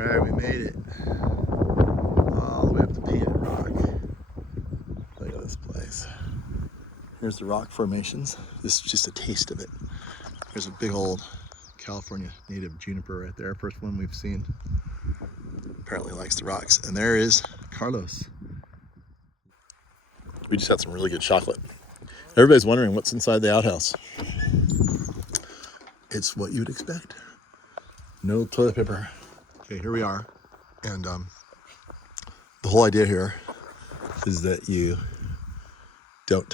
Alright, we made it. All the way up to Peanut Rock. Look at this place. Here's the rock formations. This is just a taste of it. There's a big old California native juniper right there. First one we've seen. Apparently likes the rocks. And there is Carlos. We just had some really good chocolate. Everybody's wondering what's inside the outhouse. It's what you'd expect. No toilet paper. Okay, here we are. And the whole idea here is that you don't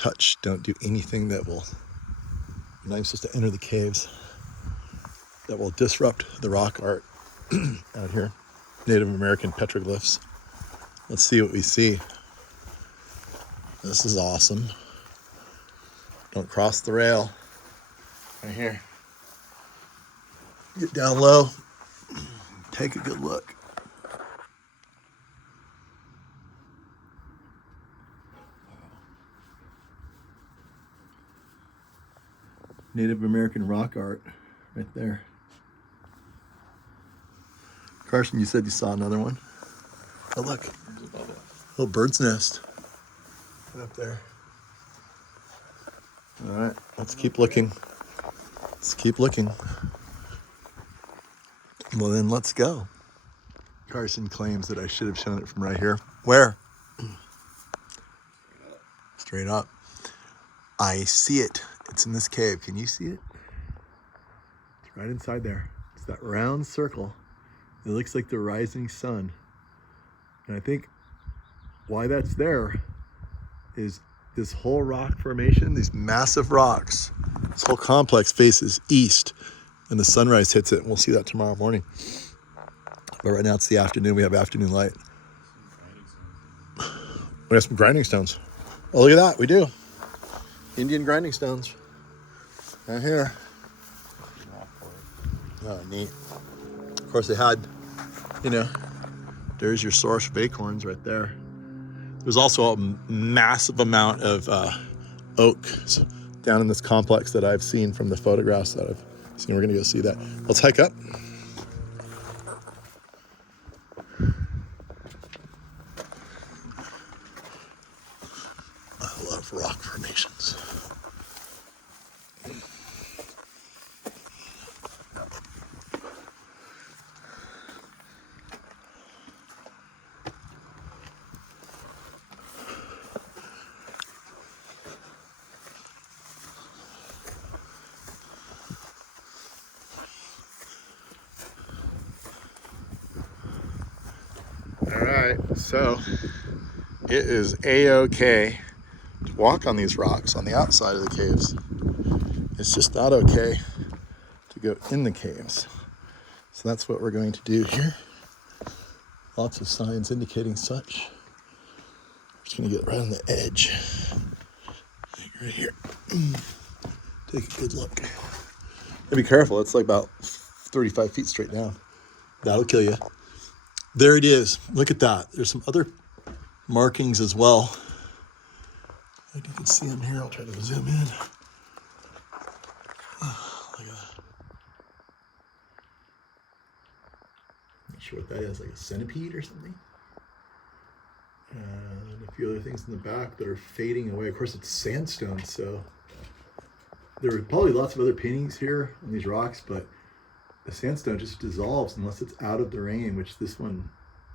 do anything that will, you're not even supposed to enter the caves, that will disrupt the rock art out here. Native American petroglyphs. Let's see what we see. This is awesome. Don't cross the rail. Right here. Get down low. Take a good look. Native American rock art right there. Carson, you said you saw another one. Oh, look. Little bird's nest. Right up there. All right, let's keep looking. Let's keep looking. Well, then let's go. Carson claims that I should have shown it from right here. Where? Straight up. I see it. It's in this cave. Can you see it? It's right inside there. It's that round circle. It looks like the rising sun. And I think why that's there is this whole rock formation, these massive rocks, this whole complex faces east, and the sunrise hits it. And we'll see that tomorrow morning. But right now it's the afternoon. We have afternoon light. We have some grinding stones. Oh, look at that. We do. Indian grinding stones. Right here. Oh, neat. Of course, they had, there's your source of acorns right there. There's also a massive amount of oaks down in this complex that I've seen from the photographs that I've seen. We're going to go see that. Let's hike up. I love rock formations. All right, so it is a-okay to walk on these rocks on the outside of the caves. It's just not okay to go in the caves. So that's what we're going to do here. Lots of signs indicating such. Just gonna get right on the edge. Right here. Take a good look. And be careful, it's like about 35 feet straight down. That'll kill you. There it is. Look at that. There's some other markings as well. Like you can see them here. I'll try to zoom in. Oh, look at that. Not sure what that is, like a centipede or something. And a few other things in the back that are fading away. Of course, it's sandstone, so there are probably lots of other paintings here on these rocks, but the sandstone just dissolves unless it's out of the rain, which this one,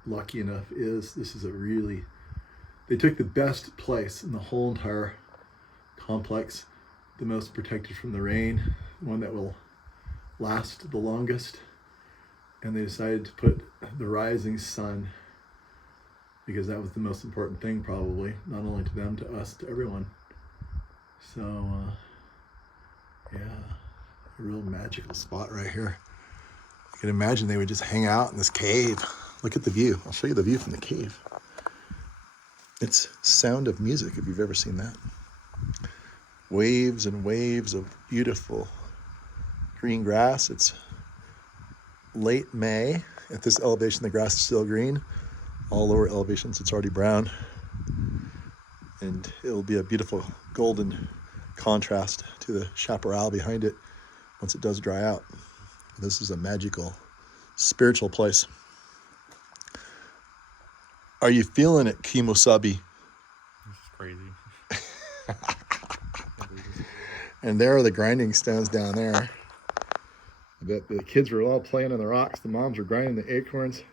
lucky enough, is. This is a really, they took the best place in the whole entire complex, the most protected from the rain, the one that will last the longest, and they decided to put the rising sun because that was the most important thing, probably, not only to them, to us, to everyone. So, yeah, a real magical spot right here. I can imagine they would just hang out in this cave. Look at the view. I'll show you the view from the cave. It's Sound of Music, if you've ever seen that. Waves and waves of beautiful green grass. It's late May. At this elevation, the grass is still green. All lower elevations, it's already brown. And it'll be a beautiful golden contrast to the chaparral behind it once it does dry out. This is a magical, spiritual place. Are you feeling it, Kimosabi? This is crazy. And there are the grinding stones down there. I bet the kids were all playing on the rocks. The moms were grinding the acorns.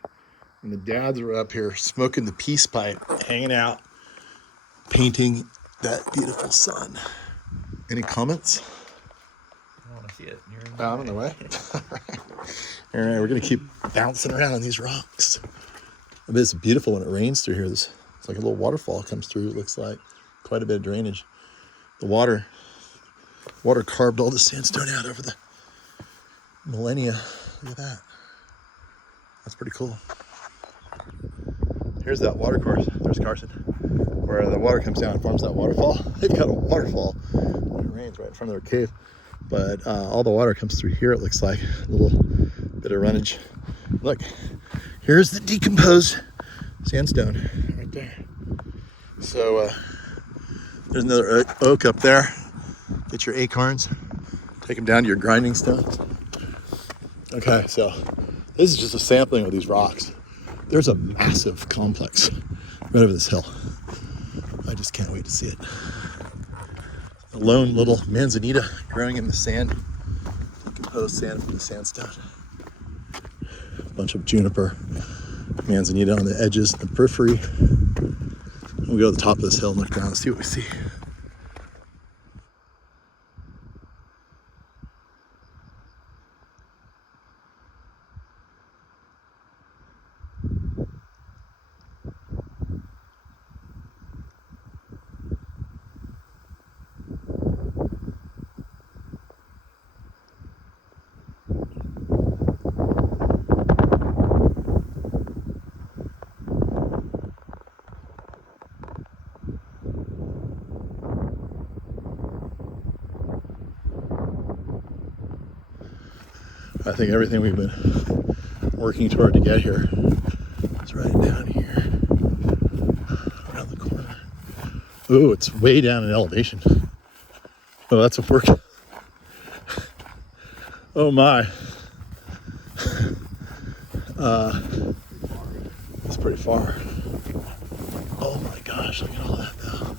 And the dads were up here smoking the peace pipe, hanging out, painting that beautiful sun. Any comments? I don't want to see it. You're I'm in the way. All right, we're going to keep bouncing around on these rocks. I bet it's beautiful when it rains through here. It's like a little waterfall comes through. It looks like quite a bit of drainage. The water carved all the sandstone out over the millennia. Look at that. That's pretty cool. Here's that water course. There's Carson, where the water comes down and forms that waterfall. They've got a waterfall when it rains right in front of their cave. But all the water comes through here, it looks like. A little bit of runnage. Look, here's the decomposed sandstone right there. So there's another oak up there. Get your acorns. Take them down to your grinding stones. Okay, so this is just a sampling of these rocks. There's a massive complex right over this hill. I just can't wait to see it. A lone little manzanita growing in the sand. Decomposed sand from the sandstone. A bunch of juniper, manzanita on the edges, the periphery. We'll go to the top of this hill and look down and see what we see. I think everything we've been working toward to get here is right down here, around the corner. Ooh, it's way down in elevation. Oh, that's a work. Oh my. It's pretty far. Oh my gosh, look at all that though.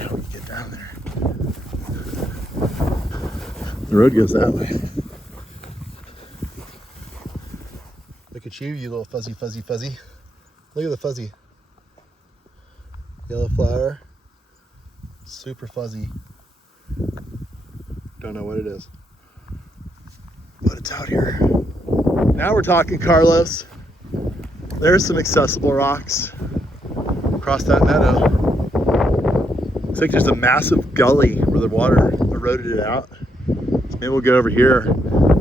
How we can get down there. The road goes that way. Look at you little fuzzy. Look at the fuzzy. Yellow flower. Super fuzzy. Don't know what it is. But it's out here. Now we're talking, Carlos. There's some accessible rocks across that meadow. Looks like there's a massive gully where the water eroded it out. So maybe we'll go over here,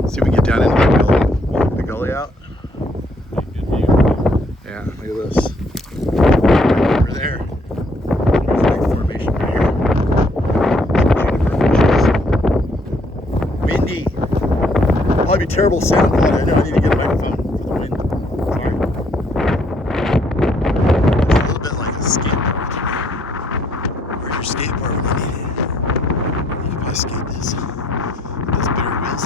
see if we can get down into that gully, walk the gully out. Yeah, look at this. Over there. There's a big formation right here. Windy. Probably be terrible sound quality. I know I need to get a microphone for the wind. Sorry. It's a little bit like a skateboard. Or your skateboard when you need it. You can probably skate this. Those bigger wheels.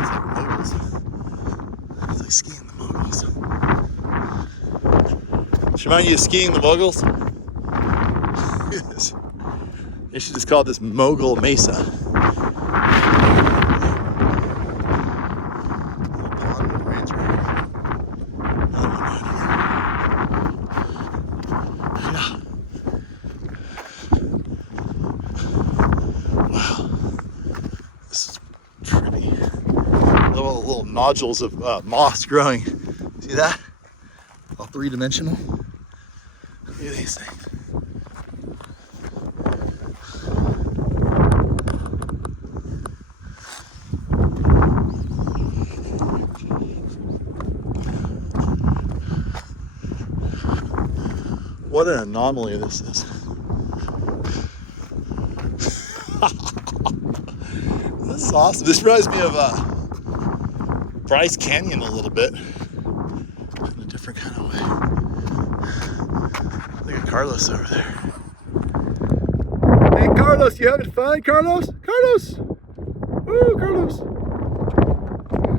It's like moguls. It's like skiing the moguls. Should remind you of skiing the moguls? They should just call this Mogul Mesa. Little nodules of moss growing. See that? All three-dimensional. Look at these things. What an anomaly this is. This is awesome. This reminds me of Bryce Canyon a little bit. In a different kind of way. Look at Carlos over there. Hey Carlos, you having fun, Carlos? Carlos! Woo, Carlos!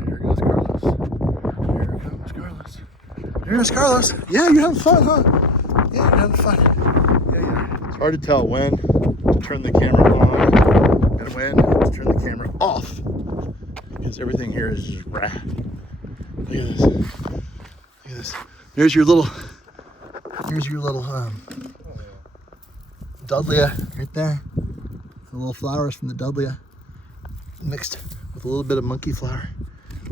Here goes Carlos. Here comes Carlos. There's Carlos. Yeah, you're having fun, huh? Yeah, you're having fun. Yeah. It's hard to tell when to turn the camera on and when to turn the camera off, because everything here is just rad. Look at this. Look at this. Here's your little Dudleya right there. The little flowers from the Dudleya mixed with a little bit of monkey flower.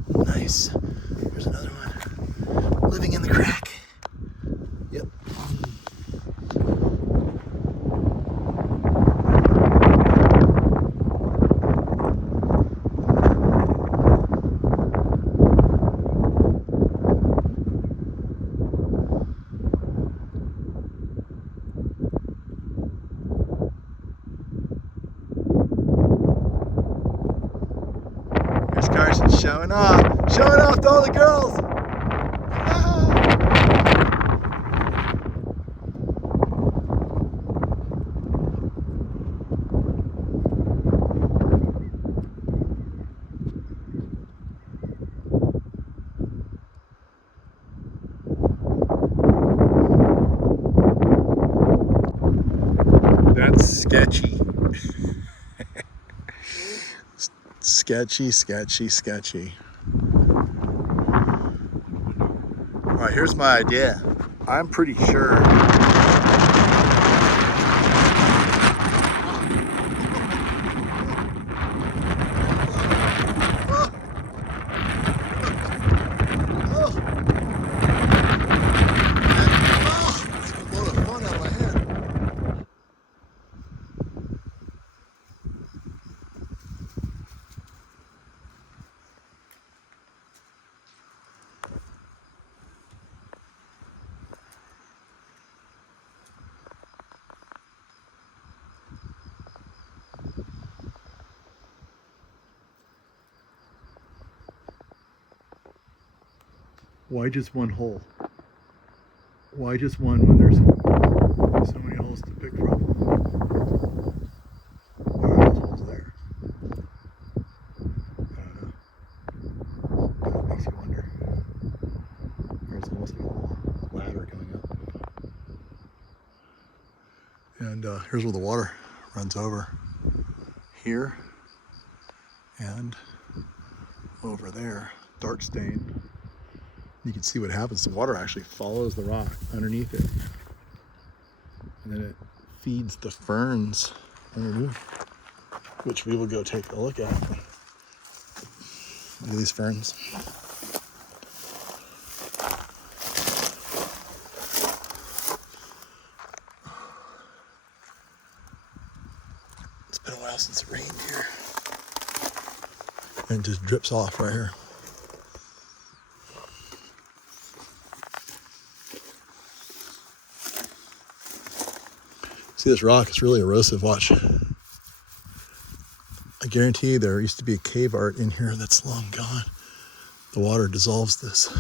Nice. There's another one living in the crack. Yep. Here's Carson showing off to all the girls. That's sketchy. Sketchy. All right, here's my idea. I'm pretty sure. Why just one hole? Why just one when there's so many holes to pick from? Why are those holes there? I don't know. That makes you wonder. There's almost a little ladder going up. And here's where the water runs over. Here and over there. Dark stain. You can see what happens. The water actually follows the rock underneath it. And then it feeds the ferns underneath, which we will go take a look at. Look at these ferns. It's been a while since it rained here. And it just drips off right here. See this rock, it's really erosive, watch. I guarantee you there used to be a cave art in here that's long gone. The water dissolves this.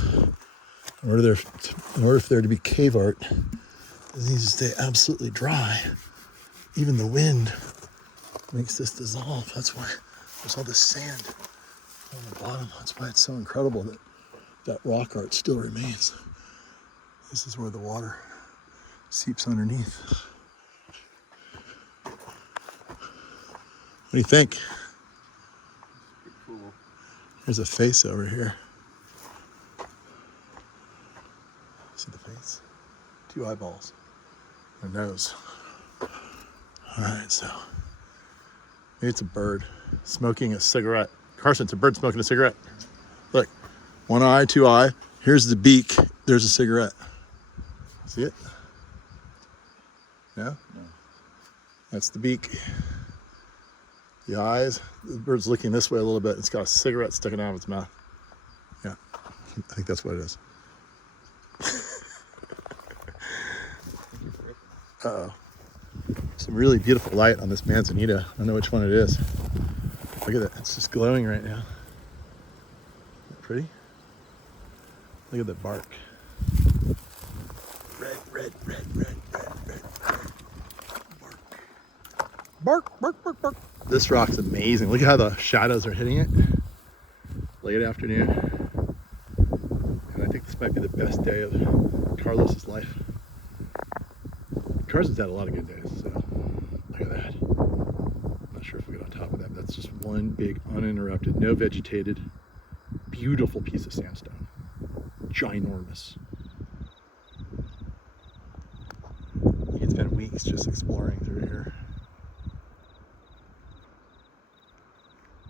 In order for there to be cave art, it needs to stay absolutely dry. Even the wind makes this dissolve. That's why there's all this sand on the bottom. That's why it's so incredible that that rock art still remains. This is where the water seeps underneath. What do you think? Pretty cool. There's a face over here. See the face? 2 eyeballs. A nose. Alright, so maybe it's a bird smoking a cigarette. Carson, it's a bird smoking a cigarette. Look, 1 eye, 2 eye. Here's the beak. There's a cigarette. See it? No? No. That's the beak. The eyes, the bird's looking this way a little bit. It's got a cigarette sticking out of its mouth. Yeah, I think that's what it is. Uh-oh. Some really beautiful light on this manzanita. I don't know which one it is. Look at that, it's just glowing right now. Isn't that pretty? Look at the bark. Red. Bark. This rock's amazing. Look at how the shadows are hitting it. Late afternoon. And I think the might be the best day of Carlos's life. Carson's had a lot of good days, so look at that. I'm not sure if we get on top of that, but that's just one big, uninterrupted, no vegetated, beautiful piece of sandstone. Ginormous. You can spend weeks just exploring through here.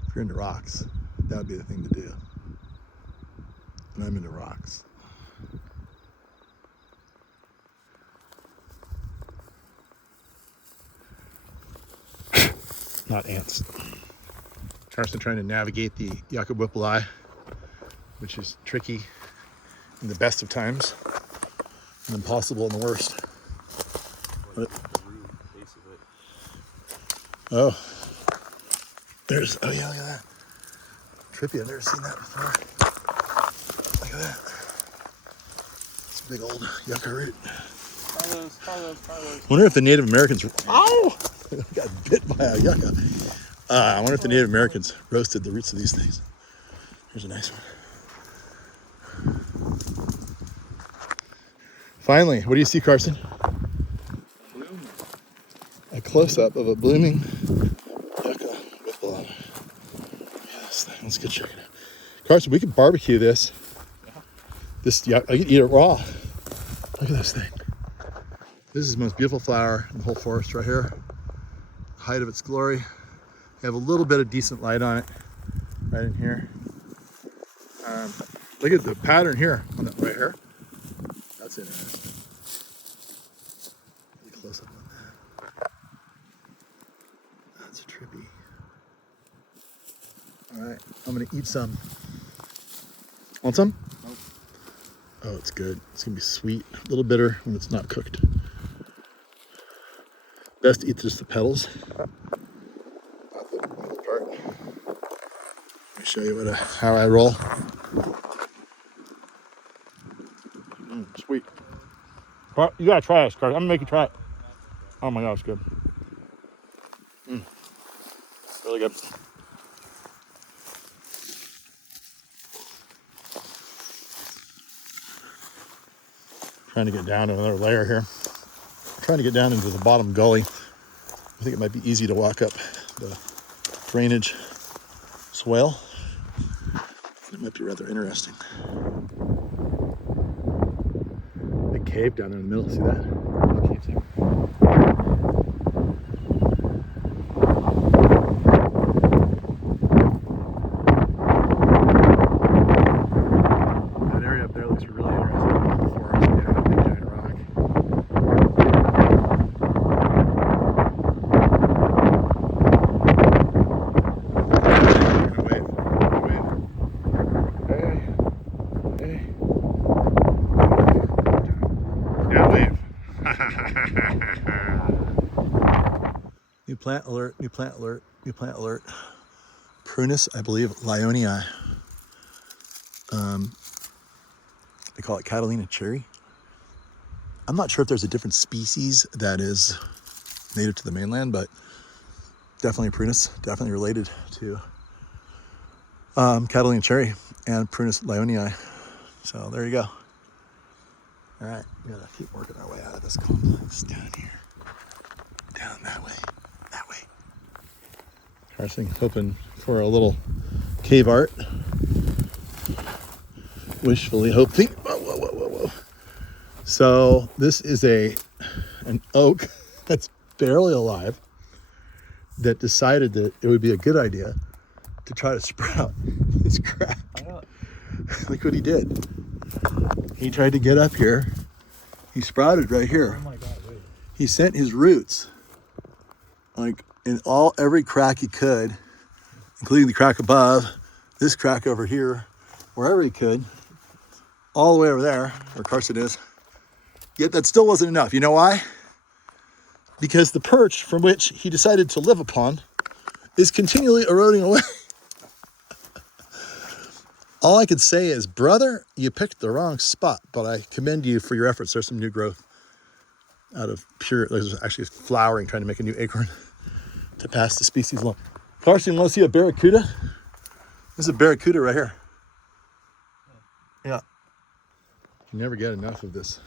If you're into rocks, that would be the thing to do. And I'm into rocks. Not ants. Carson trying to navigate the Yucca Whipple, which is tricky in the best of times and impossible in the worst. But, oh, there's, oh yeah, look at that. Trippy, I've never seen that before. Look at that. It's a big old yucca root. Carlos. Wonder if the Native Americans, ow! Got bit by a yucca. I wonder if the Native Americans roasted the roots of these things. Here's a nice one. Finally, what do you see, Carson? Bloom. A close-up of a blooming yucca whipple. Yes, let's go check it out. Carson, we could barbecue this. Yeah. This yucca, I could eat it raw. Look at this thing. This is the most beautiful flower in the whole forest right here. Height of its glory. You have a little bit of decent light on it right in here. Look at the pattern here on that right here. That's interesting. Get a close up on that. That's trippy. All right, I'm gonna eat some. Want some? Nope. Oh, it's good. It's gonna be sweet, a little bitter when it's not cooked. Best to eat just the petals. Not the middle part. Let me show you how I roll. Sweet. You gotta try this, Carson. I'm gonna make you try it. Oh my god, it's good. Really good. Trying to get down to another layer here. Trying to get down into the bottom gully. I think it might be easy to walk up the drainage swale. It might be rather interesting. Big cave down there in the middle, see that? Cave's there. That area up there looks really interesting. The forest, yeah, a big giant rock. New plant alert, new plant alert, new plant alert. Prunus, I believe, lyonii. They call it Catalina cherry. I'm not sure if there's a different species that is native to the mainland, but definitely Prunus, definitely related to Catalina cherry and Prunus lyonii. So there you go. All right, we gotta keep working our way out of this complex down here. Down that way, that way. Carson hoping for a little cave art. Wishfully hoping. Whoa, whoa, whoa, whoa, whoa. So this is an oak that's barely alive that decided that it would be a good idea to try to sprout this crack. Look what he did. He tried to get up here. He sprouted right here. Oh my god, wait. He sent his roots like in every crack he could, including the crack above, this crack over here, wherever he could, all the way over there where Carson is. Yet that still wasn't enough. You know why? Because the perch from which he decided to live upon is continually eroding away. All I could say is, brother, you picked the wrong spot, but I commend you for your efforts. There's some new growth out of pure, there's actually flowering, trying to make a new acorn to pass the species along. Carson, you want to see a barracuda? This is a barracuda right here. Yeah. You never get enough of this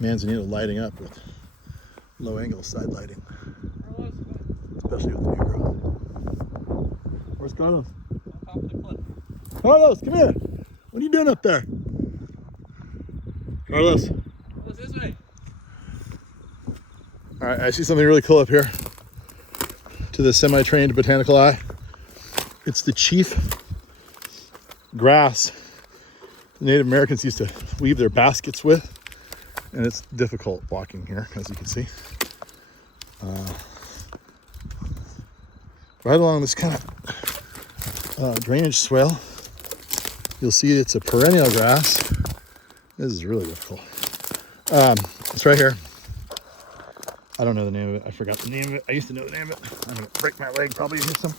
manzanita lighting up with low angle side lighting, especially with the new growth. Where's Carlos? On top of the cliff. Carlos, come here. What are you doing up there? Carlos. What's this way? All right, I see something really cool up here to the semi-trained botanical eye. It's the chief grass the Native Americans used to weave their baskets with, and it's difficult walking here, as you can see. Right along this kind of drainage swale, you'll see it's a perennial grass. This is really difficult. It's right here. I don't know the name of it. I forgot the name of it. I used to know the name of it. I'm gonna break my leg probably hit some.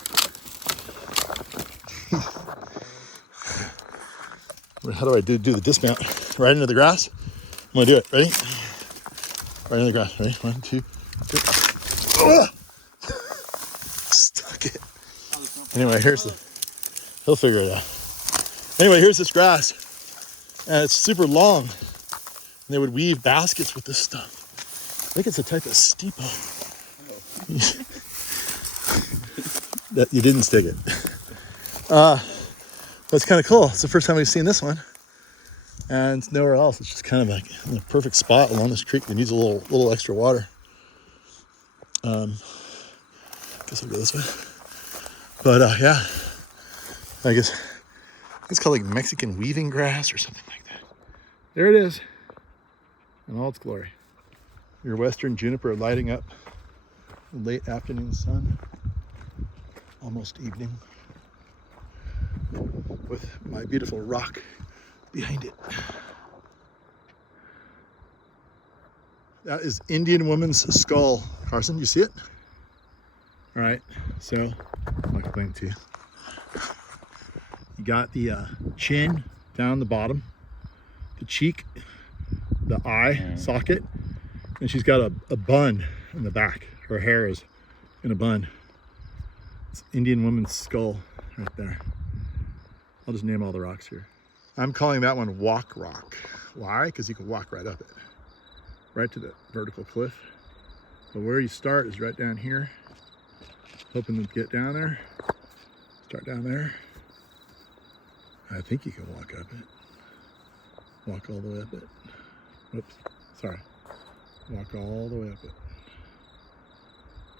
How do I do the dismount? Right into the grass? I'm gonna do it. Ready? Right into the grass. Ready? 1, 2, 3. Stuck it. Anyway, here's the. He'll figure it out. Anyway, here's this grass, and it's super long. And they would weave baskets with this stuff. I think it's a type of steeple. That you didn't stick it. That's kind of cool. It's the first time we've seen this one, and it's nowhere else. It's just kind of like in the perfect spot along this creek that needs a little extra water. Guess I'll go this way. But yeah, I guess it's called like Mexican weaving grass or something like that. There it is, in all its glory. Your western juniper lighting up the late afternoon sun, almost evening, with my beautiful rock behind it. That is Indian woman's skull. Carson, you see it? All right, so I'll explain it to you. You got the chin down the bottom, the cheek, the eye socket, and she's got a bun in the back. Her hair is in a bun. It's Indian woman's skull right there. I'll just name all the rocks here. I'm calling that one Walk Rock. Why? Because you can walk right up it, right to the vertical cliff. But where you start is right down here. Hoping to get down there. Start down there. I think you can walk up it. Walk all the way up it. Whoops, sorry. Walk all the way up it.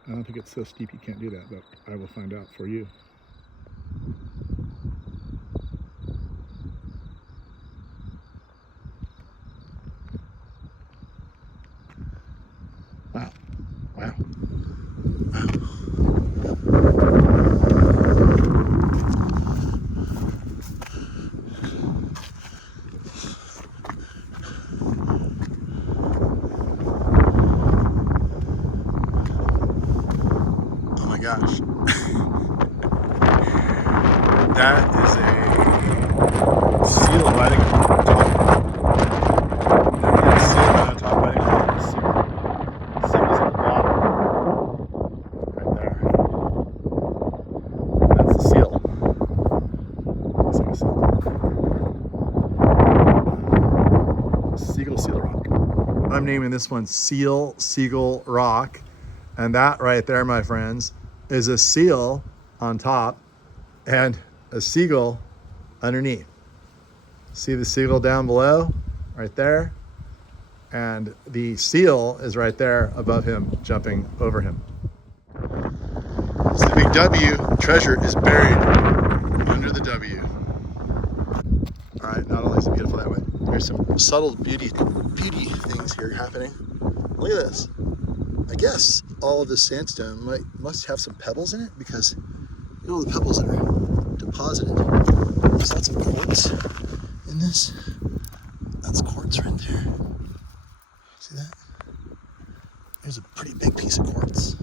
I don't think it's so steep you can't do that, but I will find out for you. Wow. Wow. Wow. Oh my gosh. That is a seal lighting on top. That is a seal on top lighting on the seal. Seal's at the bottom. Right there. That's the seal. Looks like a seal. Seal Rock. I'm naming this one Seagull Rock. And that right there, my friends, is a seal on top and a seagull underneath. See the seagull down below, right there? And the seal is right there above him, jumping over him. So the big W, treasure is buried under the W. All right, not only is it beautiful that way, there's some subtle beauty things here happening. Look at this. I guess all of this sandstone must have some pebbles in it, because look at all the pebbles that are deposited. There's lots of quartz in this. That's quartz right there. See that? There's a pretty big piece of quartz.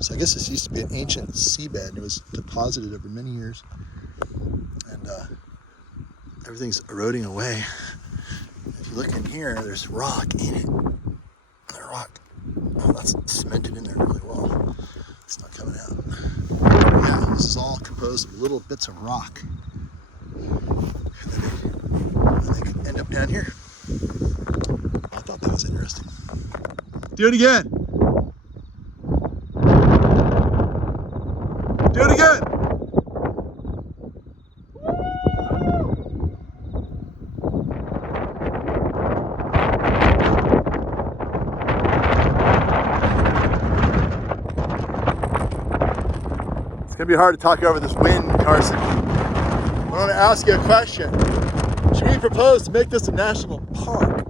So I guess this used to be an ancient seabed, and it was deposited over many years. And everything's eroding away. If you look in here, there's rock in it. Rock. Oh, that's cemented in there really well. It's not coming out. Yeah, this is all composed of little bits of rock. And then And they could end up down here. I thought that was interesting. Do it again. Do it again. It's gonna be hard to talk over this wind, Carson. I want to ask you a question. Should we propose to make this a national park?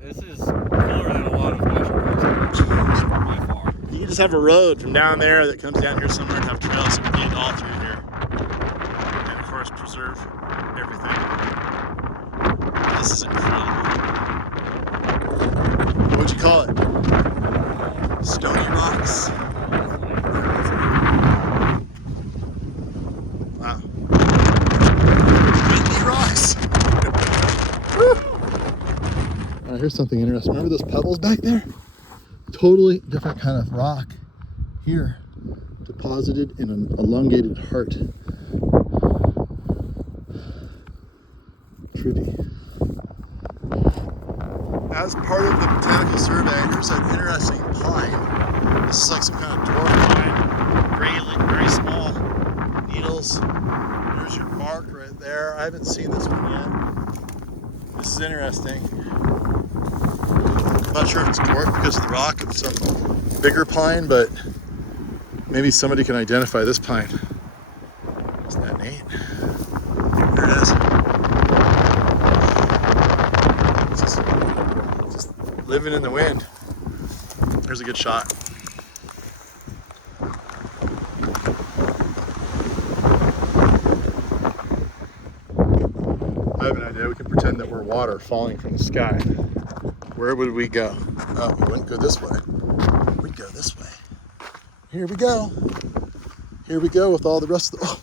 This is cooler than a lot of national parks by far. You can just have a road from down there that comes down here somewhere and have trails that lead all through here. And of course, preserve everything. This is incredible. What would you call it? Stony rocks. Wow. Windy rocks. Here's something interesting. Remember those pebbles back there? Totally different kind of rock here, deposited in an elongated heart. Trippy. As part of the Botanical Survey, there's an interesting pine. This is like some kind of dwarf pine, very small needles. There's your bark right there. I haven't seen this one yet. This is interesting. I'm not sure if it's dwarf because of the rock of some bigger pine, but maybe somebody can identify this pine. Isn't that neat? There it is. Just living in the wind. There's a good shot. I have an idea. We can pretend that we're water falling from the sky. Where would we go? Oh, we wouldn't go this way. We'd go this way. Here we go. Here we go with all the rest of the... Oh.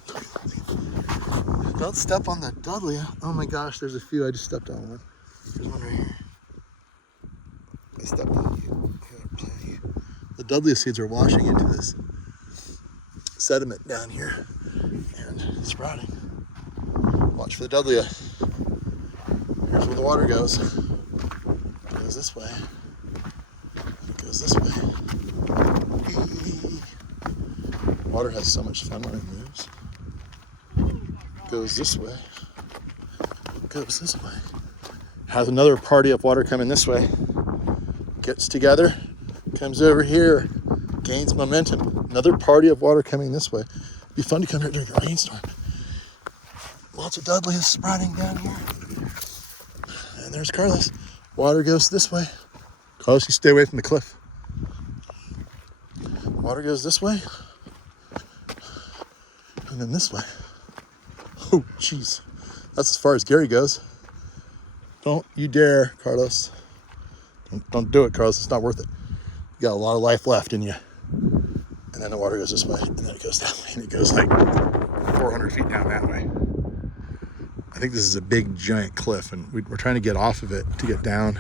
Don't step on the Dudley. Oh my gosh, there's a few. I just stepped on one. There's one right here. I stepped on you. The Dudley seeds are washing into this sediment down here and sprouting. Watch for the Dudley. Here's where the water goes. It goes this way. It goes this way. Water has so much fun when it moves. It goes this way. It goes this way. Has another party of water coming this way. Gets together, comes over here, gains momentum. Another party of water coming this way. It'd be fun to come here during a rainstorm. Lots of Dudleys sprouting down here. And there's Carlos. Water goes this way. Carlos, you stay away from the cliff. Water goes this way. And then this way. Oh, jeez. That's as far as Gary goes. Don't you dare, Carlos. Don't do it, Carlos. It's not worth it. You got a lot of life left in you. And then the water goes this way. And then it goes that way. And it goes like 400 feet down that way. I think this is a big, giant cliff. And we're trying to get off of it to get down.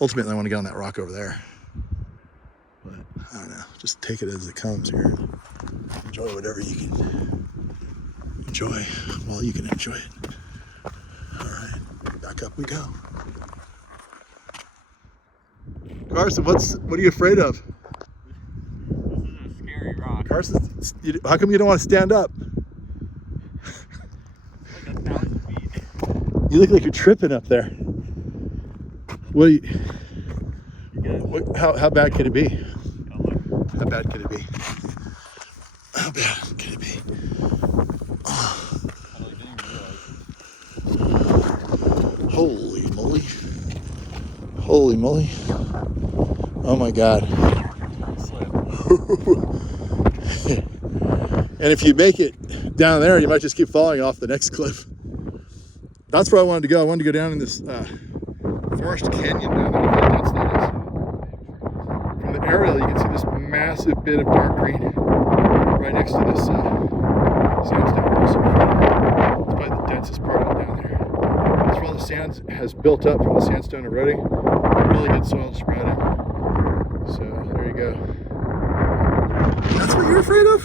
Ultimately, I want to get on that rock over there. But I don't know. Just take it as it comes here. And enjoy whatever you can enjoy while you can enjoy it. All right. Back up we go. Carson, what are you afraid of? This is a scary rock. Carson, how come you don't want to stand up? Like 1,000 feet. You look like you're tripping up there. What? How bad could it be? How bad could it be? How bad could it be? Holy moly. Holy moly. Oh my God. And if you make it down there, you might just keep falling off the next cliff. That's where I wanted to go. I wanted to go down in this forest canyon down there. That's nice. From the aerial, you can see this massive bit of dark green right next to this sandstone. It's probably the densest part out down there. That's where all the sand has built up from the sandstone eroding. Really good soil sprouting. So there you go. That's what you're afraid of?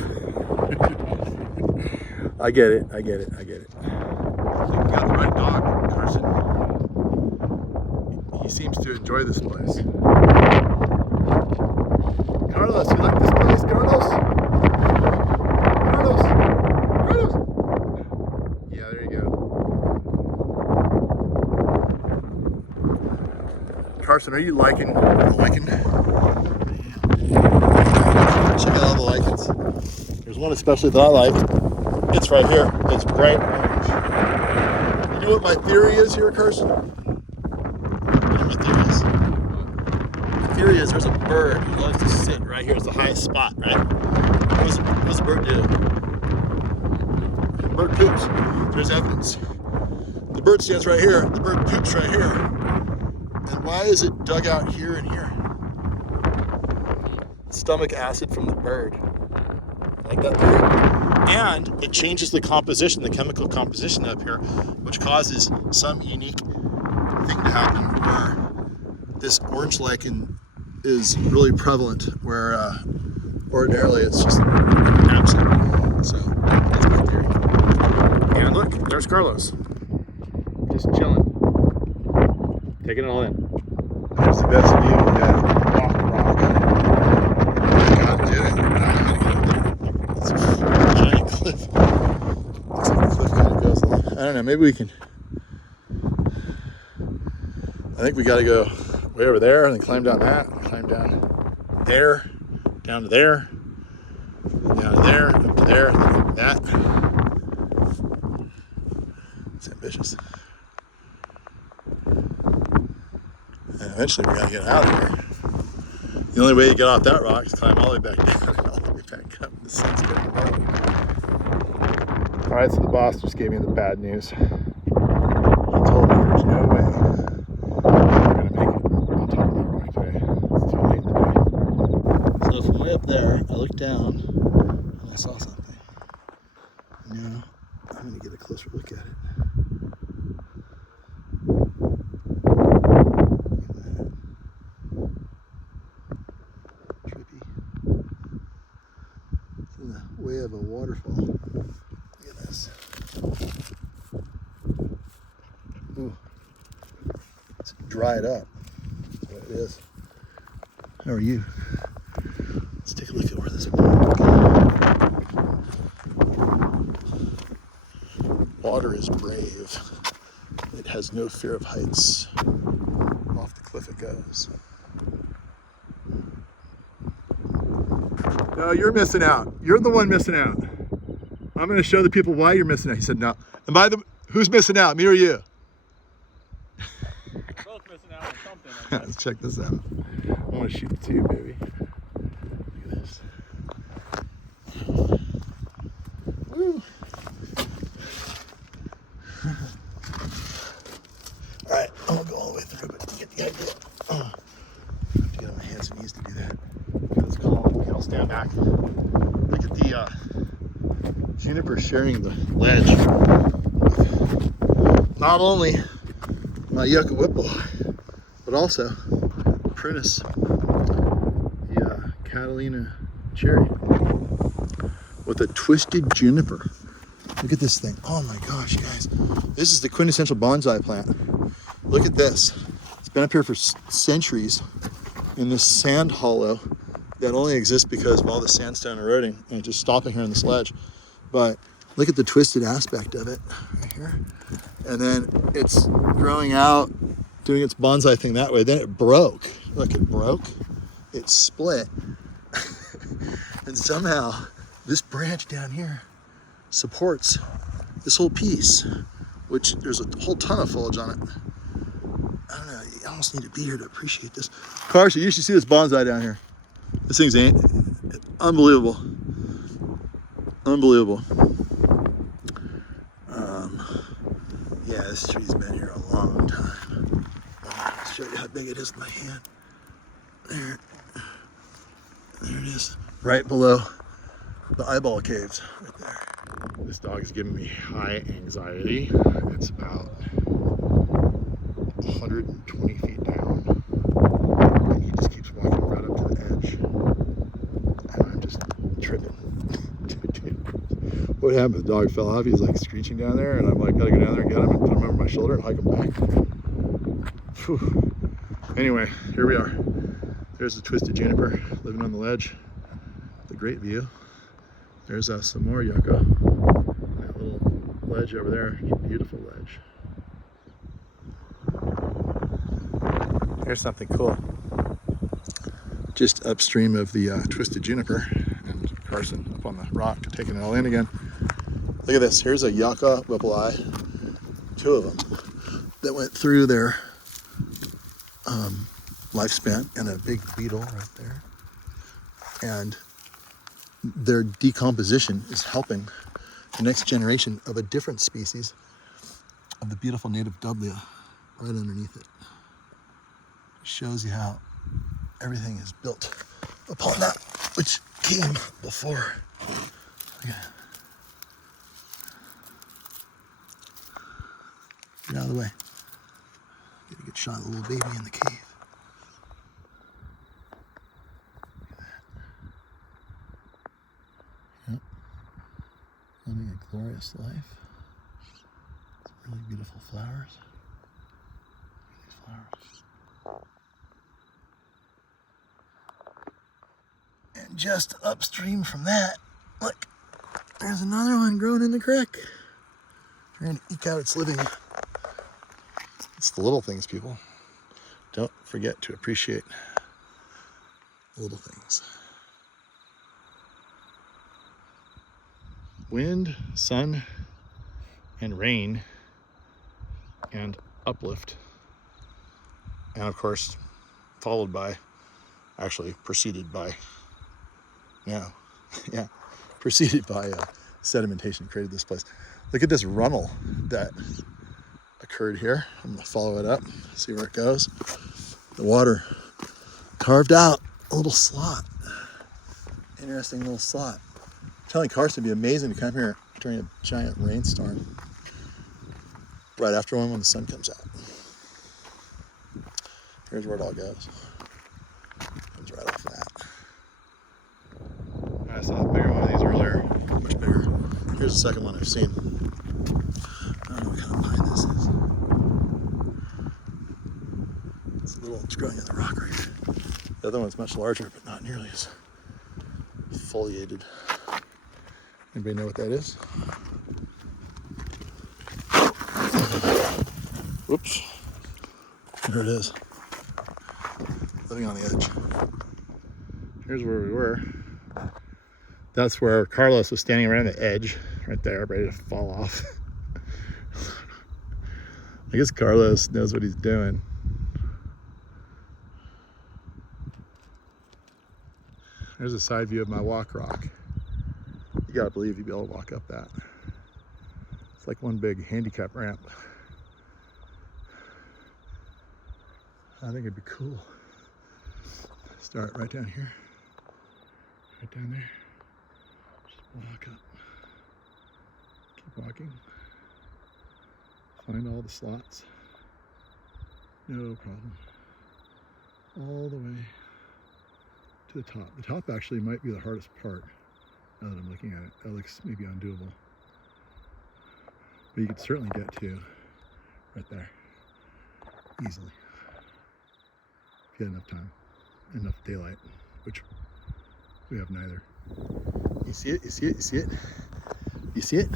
I get it. I think you got the right dog. Carson. He seems to enjoy this place. Carlos, you like this place, Carlos? Carlos! Carlos! Yeah, there you go. Carson, are you liking the lichen? Check out all the lichens. There's one especially that I like. It's right here. It's bright orange. You know what my theory is here, Carson? You know what my theory is? The theory is there's a bird who loves to sit right here. It's the highest spot, right? What does the bird do? The bird poops. There's evidence. The bird stands right here. The bird poops right here. And why is it dug out here and here? Stomach acid from the bird. Like that theory? And it changes the composition, the chemical composition up here, which causes some unique thing to happen where this orange lichen is really prevalent, where ordinarily it's just absent. So that's my theory. And look, there's Carlos. Just chilling. Taking it all in. That's the best view we got. Rock. God did it. It's a giant cliff. Looks like the cliff kind of goes along. I don't know, maybe we can. I think we got to go way over there and then climb down that. Climb down there, down to there, down to there, up to there, like that. It's ambitious. And eventually we got to get out of here. The only way to get off that rock is climb all the way back down and all the way back up. The sun's getting low. All right, so the boss just gave me the bad news. He told me there's no way we're going to make it on top of that rock today. It's too late in the day. So from way up there, I looked down and I saw something. Now I'm going to get a closer look at it. Way of a waterfall. Look at this. Ooh. It's dried up. That's what it is. How are you? Let's take a look at where this water is brave. It has no fear of heights. Off the cliff it goes. No, you're missing out. You're the one missing out. I'm going to show the people why you're missing out. He said no. And who's missing out, me or you? Both missing out on something. Let's check this out. I want to shoot it too, baby. Look at this. Woo. All right, I'm going to go all the way through, but you get the idea. I have to get on my hands and knees to do that. It's calm. Okay, I'll stand back. Look at the juniper sharing the ledge with not only my yucca whipple, but also Prunus, the Catalina cherry, with a twisted juniper. Look at this thing. Oh my gosh, you guys. This is the quintessential bonsai plant. Look at this. It's been up here for centuries in this sand hollow that only exists because of all the sandstone eroding and just stopping here on this ledge. But look at the twisted aspect of it right here. And then it's growing out, doing its bonsai thing that way. Then it broke. Look, it broke. It split. And somehow this branch down here supports this whole piece, which there's a whole ton of foliage on it. I don't know, you almost need to be here to appreciate this. Carson, you should see this bonsai down here. This thing's unbelievable. Unbelievable. Yeah, this tree's been here a long time. I'll show you how big it is with my hand. There it is. Right below the eyeball caves, right there. This dog is giving me high anxiety. It's about 120 feet down. And he just keeps walking right up to the edge. And I'm just tripping. Dude, what happened? The dog fell off. He's like screeching down there, and I'm like, gotta go down there and get him and put him over my shoulder and hike him back. Whew. Anyway, here we are. There's the twisted juniper living on the ledge. The great view. There's some more yucca. That little ledge over there, beautiful ledge. Here's something cool. Just upstream of the twisted juniper, and Carson up on the rock taking it all in again. Look at this. Here's a yucca whipple eye, 2 of them that went through their lifespan, and a big beetle right there. And their decomposition is helping the next generation of a different species of the beautiful native Dudleya right underneath it. It shows you how everything is built upon that which came before. Look at it. Get out of the way. Get a good shot of the little baby in the cave. Yep. Living a glorious life. Some really beautiful flowers. These flowers. And just upstream from that, look, there's another one growing in the creek. Trying to eke out its living. It's the little things, people. Don't forget to appreciate the little things. Wind, sun, and rain, and uplift. And of course, followed by, actually preceded by, preceded by sedimentation created this place. Look at this runnel that occurred here. I'm gonna follow it up, see where it goes. The water carved out a little slot. Interesting little slot. I'm telling Carson it'd be amazing to come here during a giant rainstorm. Right after one when the sun comes out. Here's where it all goes. Comes right off that. I saw a bigger one of these earlier, much bigger. Here's the second one I've seen. I don't know what kind of pine this is. It's a little, it's growing in the rock right here. The other one's much larger, but not nearly as foliated. Anybody know what that is? Whoops. There it is. Living on the edge. Here's where we were. That's where Carlos was standing right on the edge, right there, ready to fall off. I guess Carlos knows what he's doing. There's a side view of my walk rock. You gotta believe you'd be able to walk up that. It's like one big handicap ramp. I think it'd be cool. Start right down here, right down there. Just walk up, keep walking. Find all the slots. No problem. All the way to the top. The top actually might be the hardest part now that I'm looking at it. That looks maybe undoable. But you could certainly get to right there easily. If you had enough time, enough daylight, which we have neither. You see it? You see it? You see it? You see it?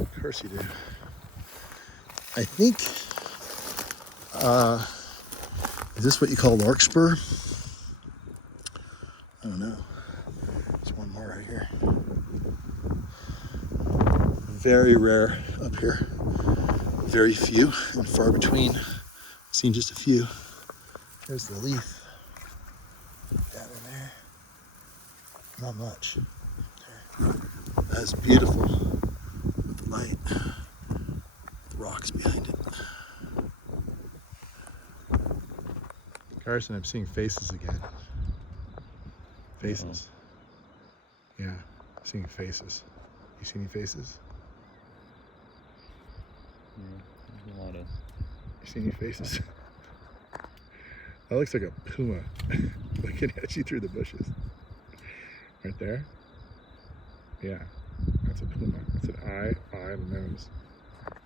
Of course you do. I think, is this what you call larkspur? I don't know. There's one more right here. Very rare up here. Very few and far between. I've seen just a few. There's the leaf. Down in there. Not much. There. That's beautiful. With the light. The rocks behind it. Carson, I'm seeing faces again. Faces. Yeah, I'm seeing faces. You see any faces? Yeah, there's a lot of. You see any faces? That looks like a puma looking at you through the bushes. Right there? Yeah. It's a puma. It's an eye on the nose.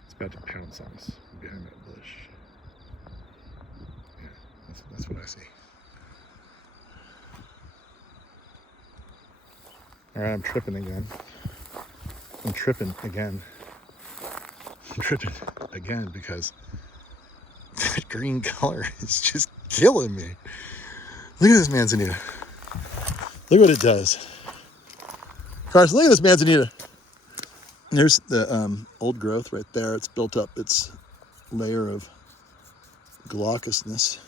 It's about to pounce on us behind that bush. Yeah, that's what I see. All right, I'm tripping again. I'm tripping again because that green color is just killing me. Look at this manzanita. Look what it does. Carson, look at this manzanita. There's the old growth right there. It's built up its layer of glaucousness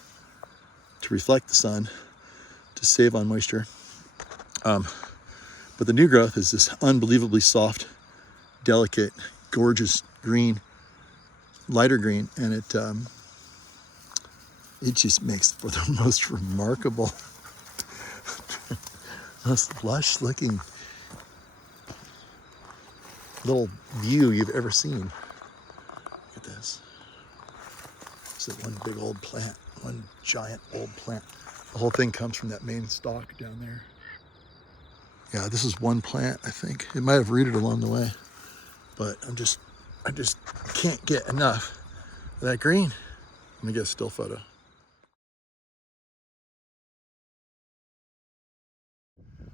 to reflect the sun, to save on moisture. But the new growth is this unbelievably soft, delicate, gorgeous green, lighter green, and it just makes for the most remarkable, most lush-looking little view you've ever seen. Look at this. It's one big old plant, one giant old plant. The whole thing comes from that main stalk down there. Yeah, this is one plant, I think. It might have rooted along the way, but I just can't get enough of that green. Let me get a still photo.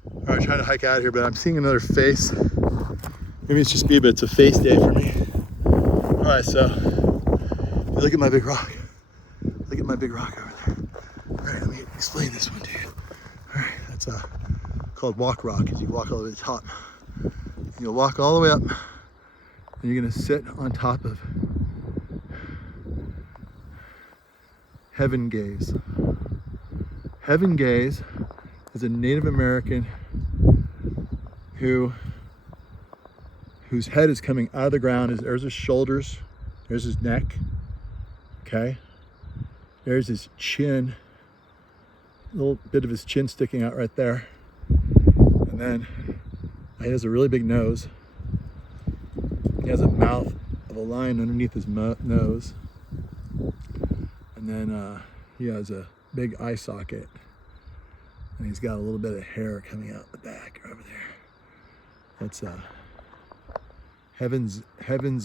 All right, I'm trying to hike out here, but I'm seeing another face. Maybe it's just me, but it's a face day for me. All right, so look at my big rock. Look at my big rock over there. All right, let me explain this one to you. All right, that's called walk rock, because you walk all the way to the top. And you'll walk all the way up, and you're gonna sit on top of Heaven Gaze. Heaven Gaze is a Native American whose head is coming out of the ground. There's his shoulders, there's his neck, okay? There's his chin, a little bit of his chin sticking out right there. And then he has a really big nose. He has a mouth of a lion underneath his nose. And then he has a big eye socket. And he's got a little bit of hair coming out the back over there. That's Heaven's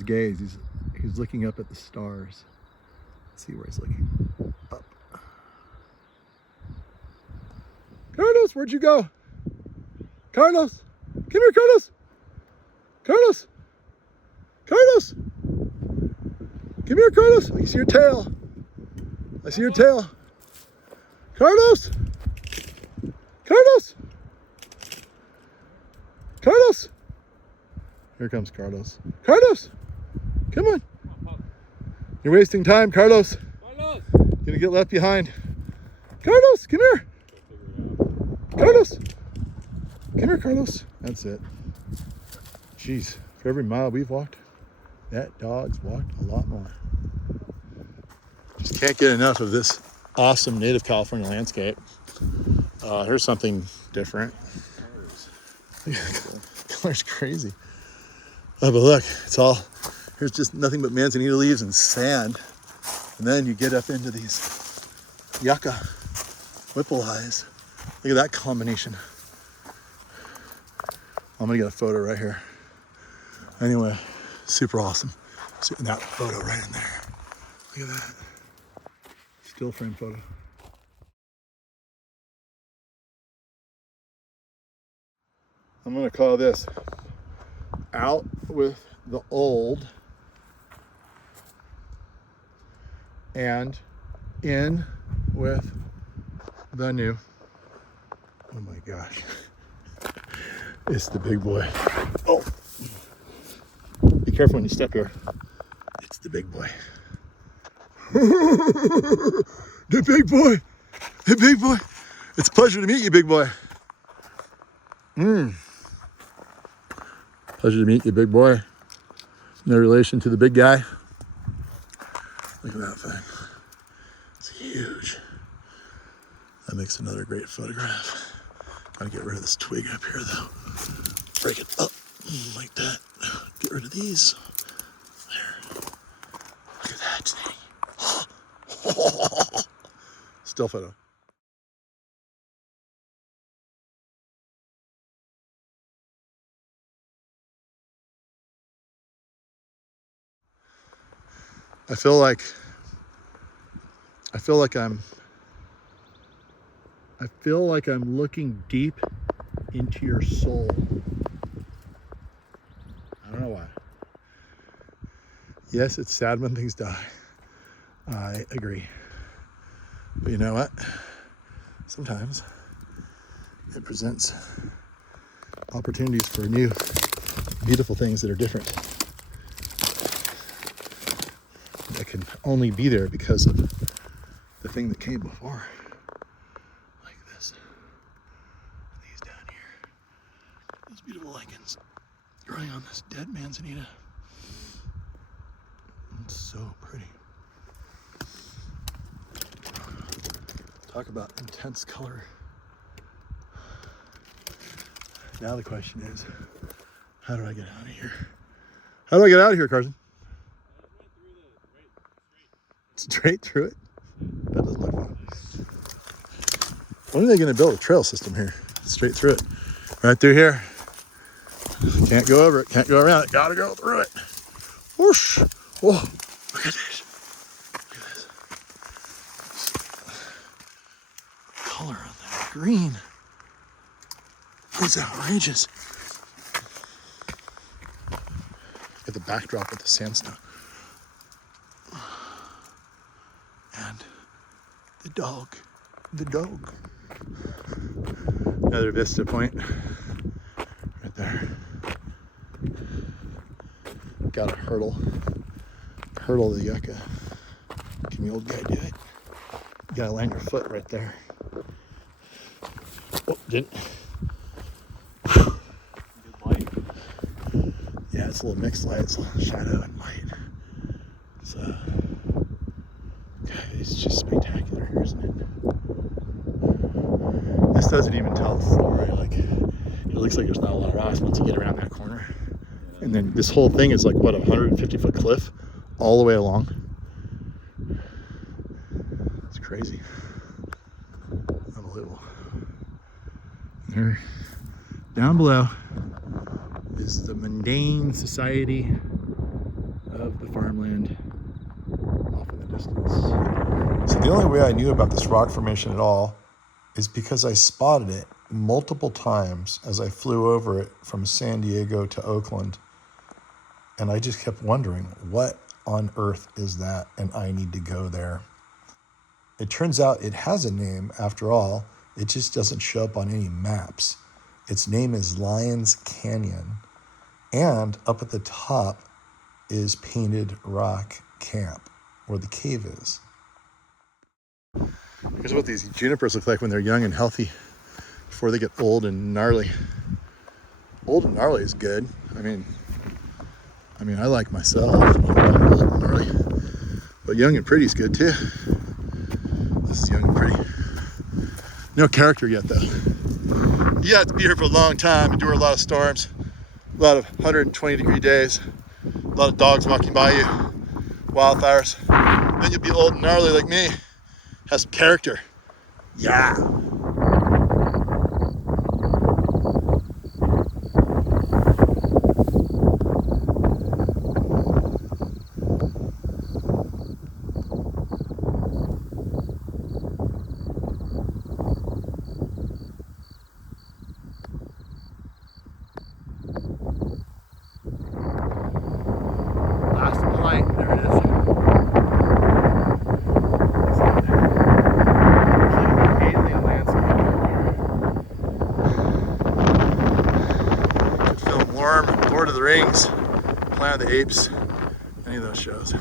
Gaze. He's looking up at the stars. Let's see where he's looking. Up. Carlos, where'd you go? Carlos! Come here, Carlos! Carlos! Carlos! Come here, Carlos! I see your tail. I see your tail. Carlos! Carlos! Carlos! Here comes Carlos. Carlos! Come on! You're wasting time, Carlos. Carlos! You're gonna get left behind. Carlos, come here! Carlos! Come here, Carlos. That's it. Jeez, for every mile we've walked, that dog's walked a lot more. Just can't get enough of this awesome native California landscape. Here's something different. Color's crazy. Oh, but look, here's just nothing but manzanita leaves and sand. And then you get up into these yucca whipple eyes. Look at that combination. I'm gonna get a photo right here. Anyway, super awesome. And that photo right in there. Look at that. Still frame photo. I'm gonna call this Out with the Old and In with the New. Oh my gosh. It's the big boy. Oh, be careful when you step here. It's the big boy. The big boy. The big boy. It's a pleasure to meet you, big boy. Pleasure to meet you, big boy. No relation to the big guy. Look at that thing. It's huge. That makes another great photograph. Gotta get rid of this twig up here, though. Break it up like that. Get rid of these. There. Look at that thing. Still photo. I feel like I'm looking deep into your soul. I don't know why. Yes, it's sad when things die. I agree. But you know what? Sometimes it presents opportunities for new, beautiful things that are different. That can only be there because of the thing that came before. Like this. These down here. Those beautiful lichens growing on this dead manzanita. It's so pretty. Talk about intense color. Now the question is, how do I get out of here? How do I get out of here, Carson? Straight through it? That doesn't look fun. When are they going to build a trail system here? Straight through it. Right through here. Can't go over it. Can't go around it. Gotta go through it. Whoosh. Whoa. Look at this. Look at this. Color on that green. That's outrageous. Get the backdrop with the sandstone. And the dog. The dog. Another vista point. Right there. Got to hurdle the yucca. Can the old guy do it? You gotta land your foot right there. Oh, didn't. Yeah, it's a little mixed light. It's a little shadow and light. So, God, it's just spectacular here, isn't it? This doesn't even tell the story. Like, it looks like there's not a lot of rocks once you get around that corner. And then this whole thing is like, what, a 150-foot cliff all the way along? It's crazy. Unbelievable. There, down below is the mundane society of the farmland off in the distance. So the only way I knew about this rock formation at all is because I spotted it multiple times as I flew over it from San Diego to Oakland. And I just kept wondering, what on earth is that? And I need to go there. It turns out it has a name after all. It just doesn't show up on any maps. Its name is Lions Canyon. And up at the top is Painted Rock Camp, where the cave is. Here's what these junipers look like when they're young and healthy, before they get old and gnarly. Old and gnarly is good. I mean, I like myself. I'm old and gnarly. But young and pretty is good too. This is young and pretty. No character yet though. You have to be here for a long time, endure a lot of storms, a lot of 120-degree days, a lot of dogs walking by you, wildfires. Then you'll be old and gnarly like me. Have some character. Yeah. Last of the light, there it is. Alien landscape here. Could film Worm, Lord of the Rings, Planet of the Apes, any of those shows.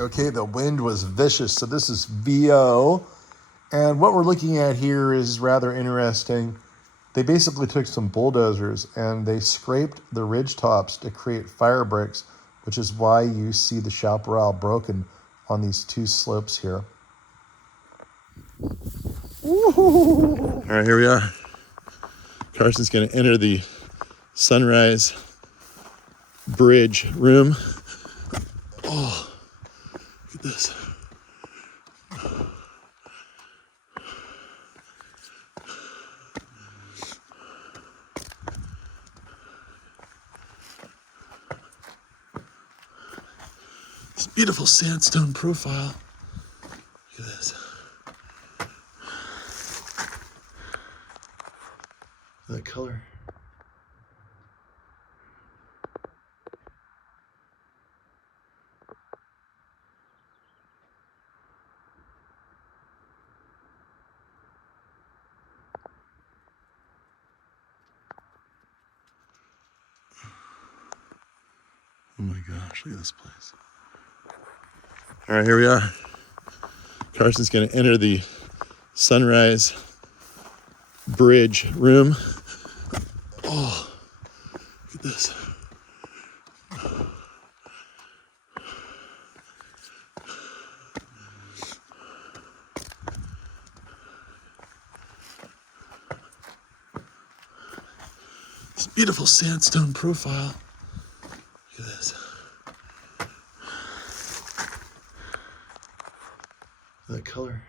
Okay, the wind was vicious. So this is VO, And what we're looking at here is rather interesting. They basically took some bulldozers and they scraped the ridge tops to create fire breaks, which is why you see the chaparral broken on these two slopes here. All right, here we are. Carson's going to enter the sunrise bridge room. Oh, look at this. This beautiful sandstone profile. Look at this. That color. Oh my gosh, look at this place. All right, here we are. Carson's going to enter the sunrise bridge room. Oh, look at this. This beautiful sandstone profile. Look at this. That color.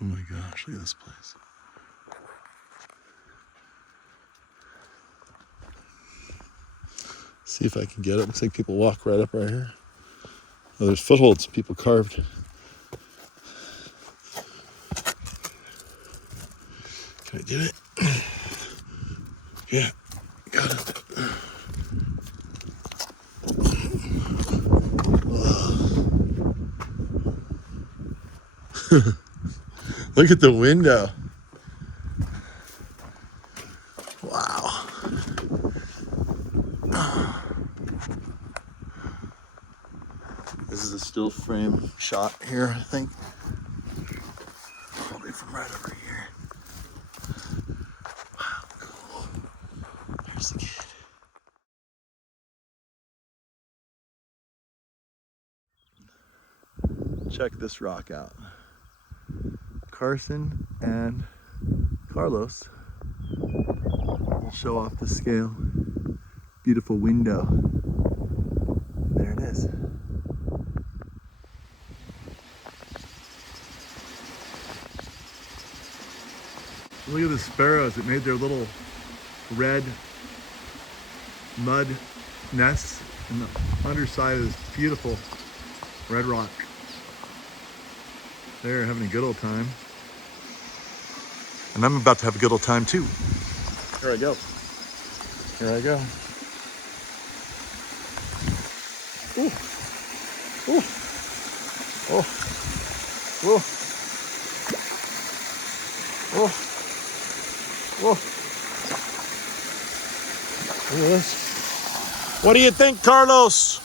Oh my gosh, look at this place. See if I can get it. Looks like people walk right up right here. Oh, there's footholds people carved. Can I do it? Yeah, got it. Look at the window. Wow. This is a still frame shot here, I think. Probably from right over here. Wow, cool. Here's the kid. Check this rock out. Carson and Carlos will show off the scale. Beautiful window. There it is. Look at the sparrows that made their little red mud nests in the underside of this beautiful red rock. They're having a good old time. And I'm about to have a good old time too. Here I go. Here I go. Ooh. Ooh. Oh. Whoa. Whoa. Whoa. Look at this. What do you think, Carlos?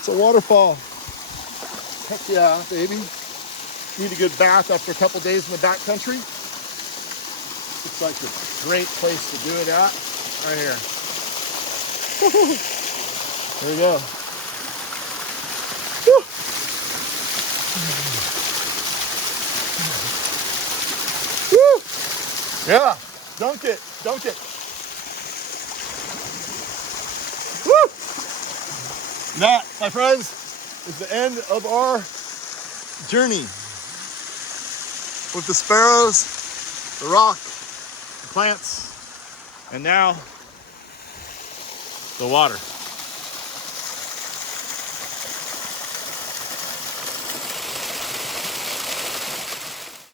It's a waterfall. Heck yeah, baby. Need a good bath after a couple days in the backcountry. Looks like a great place to do it at. Right here. Here we go. Woo. Woo. Yeah, dunk it, dunk it. Woo. That, my friends, is the end of our journey with the sparrows, the rock, the plants, and now the water.